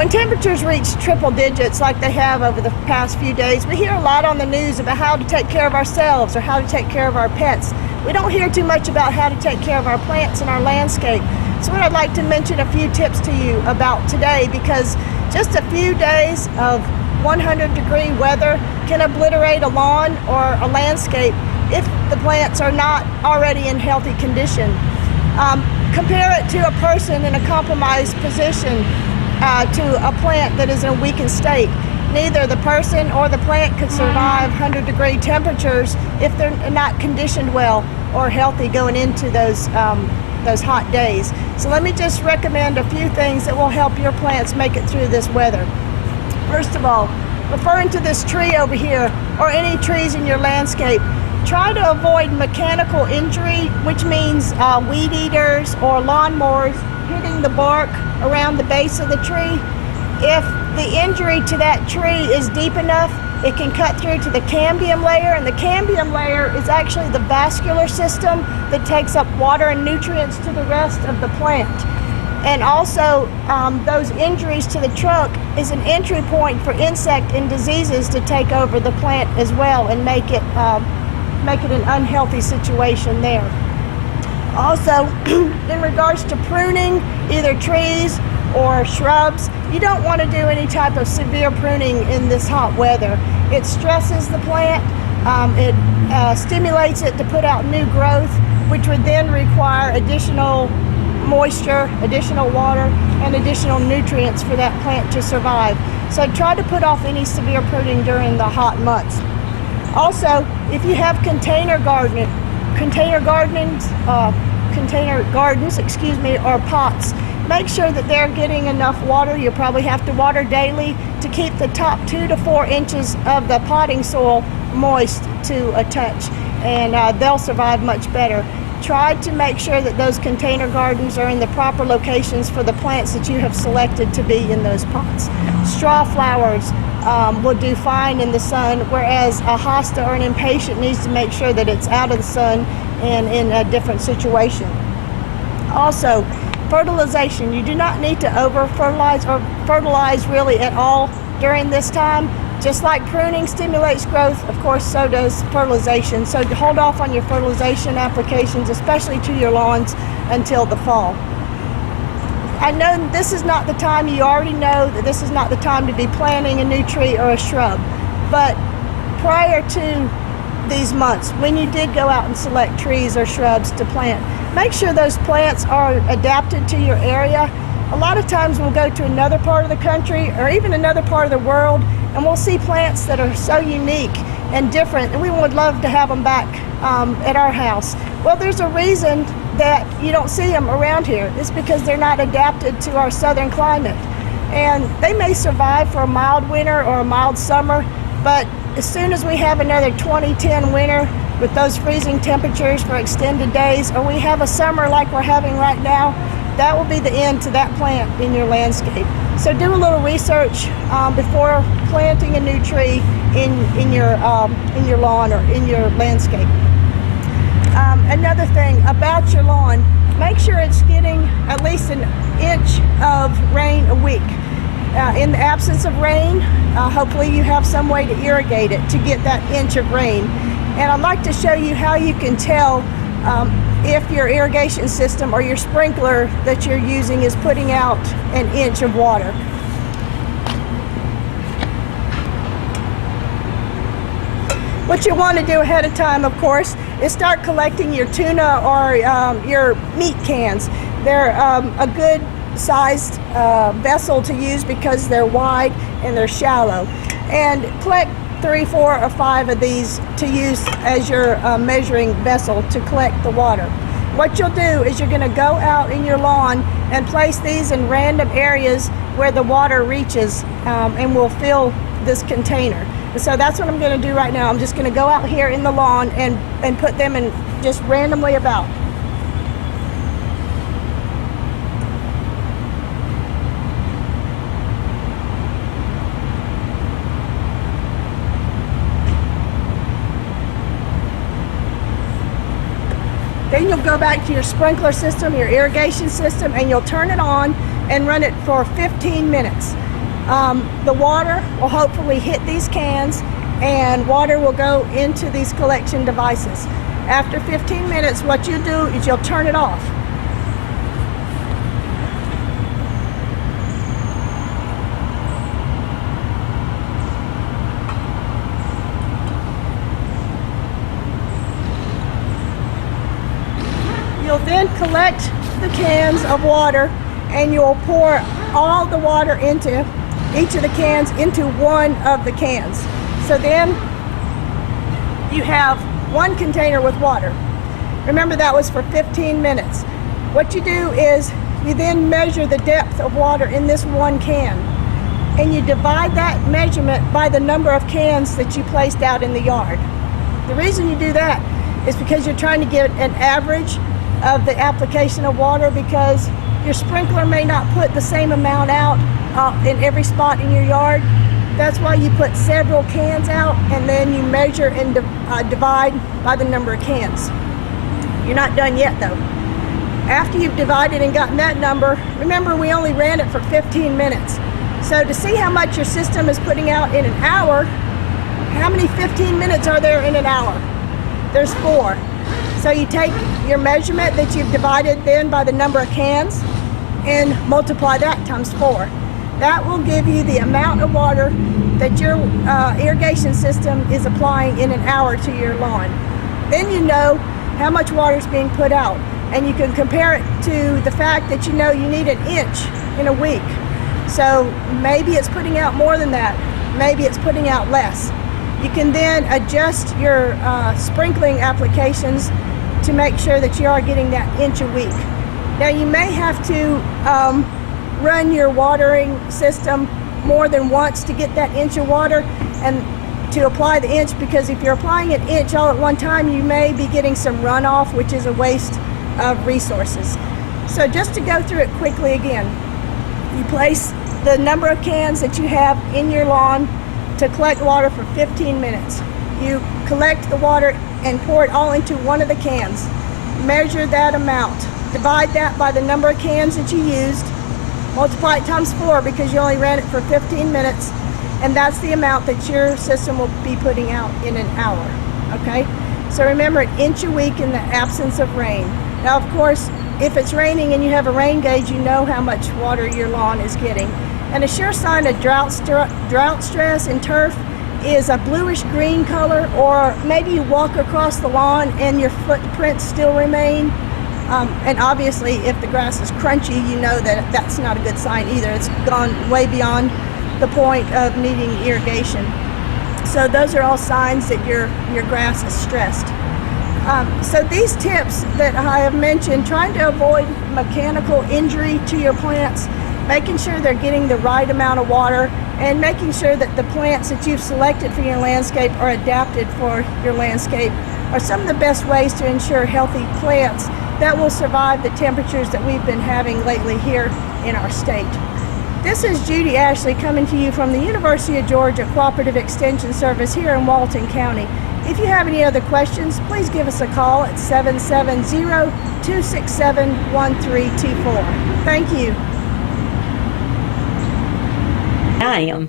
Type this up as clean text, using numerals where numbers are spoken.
When temperatures reach triple digits like they have over the past few days, we hear a lot on the news about how to take care of ourselves or how to take care of our pets. We don't hear too much about how to take care of our plants and our landscape. So what I'd like to mention a few tips to you about today, because just a few days of 100-degree weather can obliterate a lawn or a landscape if the plants are not already in healthy condition. Compare it to a person in a compromised position to a plant that is in a weakened state. Neither the person or the plant could survive 100-degree temperatures if they're not conditioned well or healthy going into those hot days. So let me just recommend a few things that will help your plants make it through this weather. First of all, referring to this tree over here or any trees in your landscape, try to avoid mechanical injury, which means weed eaters or lawnmowers hitting the bark around the base of the tree. If the injury to that tree is deep enough, it can cut through to the cambium layer, and the cambium layer is actually the vascular system that takes up water and nutrients to the rest of the plant. And also, those injuries to the trunk is an entry point for insect and diseases to take over the plant as well and make it an unhealthy situation there. Also, in regards to pruning either trees or shrubs, you don't want to do any type of severe pruning in this hot weather. It stresses the plant, it stimulates it to put out new growth, which would then require additional moisture, additional water, and additional nutrients for that plant to survive. So try to put off any severe pruning during the hot months. Also, if you have container gardens, or pots, make sure that they're getting enough water. You'll probably have to water daily to keep the top 2 to 4 inches of the potting soil moist to a touch, and they'll survive much better. Try to make sure that those container gardens are in the proper locations for the plants that you have selected to be in those pots. Straw flowers will do fine in the sun, whereas a hosta or an impatient needs to make sure that it's out of the sun and in a different situation. Also, fertilization. You do not need to over-fertilize or fertilize really at all during this time. Just like pruning stimulates growth, of course, so does fertilization. So hold off on your fertilization applications, especially to your lawns, until the fall. I know this is not the time, you already know that this is not the time to be planting a new tree or a shrub, but prior to these months, when you did go out and select trees or shrubs to plant, make sure those plants are adapted to your area. A lot of times we'll go to another part of the country or even another part of the world, and we'll see plants that are so unique and different, and we would love to have them back at our house. Well, there's a reason that you don't see them around here. It's because they're not adapted to our southern climate. And they may survive for a mild winter or a mild summer, but as soon as we have another 2010 winter with those freezing temperatures for extended days, or we have a summer like we're having right now, that will be the end to that plant in your landscape. So do a little research before planting a new tree in your lawn or in your landscape. Another thing about your lawn, make sure it's getting at least an inch of rain a week. In the absence of rain, hopefully you have some way to irrigate it to get that inch of rain. And I'd like to show you how you can tell if your irrigation system or your sprinkler that you're using is putting out an inch of water. What you want to do ahead of time, of course, is start collecting your tuna or your meat cans. They're a good sized vessel to use because they're wide and they're shallow. And collect 3, 4, or 5 of these to use as your measuring vessel to collect the water. What you'll do is you're going to go out in your lawn and place these in random areas where the water reaches and will fill this container. So that's what I'm going to do right now. I'm just going to go out here in the lawn and put them in just randomly about. Then you'll go back to your sprinkler system, your irrigation system, and you'll turn it on and run it for 15 minutes. the water will hopefully hit these cans and water will go into these collection devices. After 15 minutes, what you do is you'll turn it off. You'll then collect the cans of water and you'll pour all the water into each of the cans into one of the cans. So then you have one container with water. Remember, that was for 15 minutes. What you do is you then measure the depth of water in this one can, and you divide that measurement by the number of cans that you placed out in the yard. The reason you do that is because you're trying to get an average of the application of water, because your sprinkler may not put the same amount out in every spot in your yard. That's why you put several cans out and then you measure and divide by the number of cans. You're not done yet though. After you've divided and gotten that number, remember we only ran it for 15 minutes. So to see how much your system is putting out in an hour, how many 15 minutes are there in an hour? There's 4. So you take your measurement that you've divided then by the number of cans and multiply that times 4. That will give you the amount of water that your irrigation system is applying in an hour to your lawn. Then you know how much water is being put out, and you can compare it to the fact that you know you need 1 inch in a week. So maybe it's putting out more than that, maybe it's putting out less. You can then adjust your sprinkling applications to make sure that you are getting that 1 inch a week. Now you may have to run your watering system more than once to get that 1 inch of water and to apply the 1 inch, because if you're applying 1 inch all at one time, you may be getting some runoff, which is a waste of resources. So just to go through it quickly again, you place the number of cans that you have in your lawn to collect water for 15 minutes. You collect the water and pour it all into one of the cans. Measure that amount. Divide that by the number of cans that you used. Multiply it times 4 because you only ran it for 15 minutes. And that's the amount that your system will be putting out in an hour. Okay? So remember, 1 inch a week in the absence of rain. Now, of course, if it's raining and you have a rain gauge, you know how much water your lawn is getting. And a sure sign of drought stress in turf is a bluish green color, or maybe you walk across the lawn and your footprints still remain. And obviously if the grass is crunchy, you know that that's not a good sign either. It's gone way beyond the point of needing irrigation. So those are all signs that your grass is stressed. So these tips that I have mentioned, trying to avoid mechanical injury to your plants, making sure they're getting the right amount of water, and making sure that the plants that you've selected for your landscape are adapted for your landscape are some of the best ways to ensure healthy plants that will survive the temperatures that we've been having lately here in our state. This is Judy Ashley coming to you from the University of Georgia Cooperative Extension Service here in Walton County. If you have any other questions, please give us a call at 770-267-1324. Thank you. I am.